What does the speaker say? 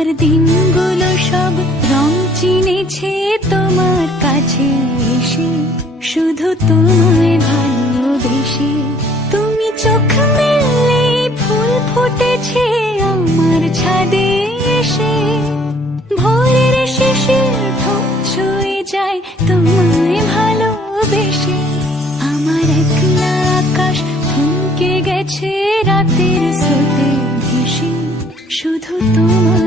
আমার দিনগুলো সব রং চিনেছে তোমার কাছে এসে, শুধু তোমায় ভালোবেসে। তুমি চোখ মেললে ফুল ফুটেছে আমার ছাদে এসে, ভোরের শেষের ঠোঁট ছুঁয়ে যায় তোমায় ভালোবেসে। আমার একলা আকাশ থমকে গেছে রাতের স্রোতে ভেসে, শুধু তোমার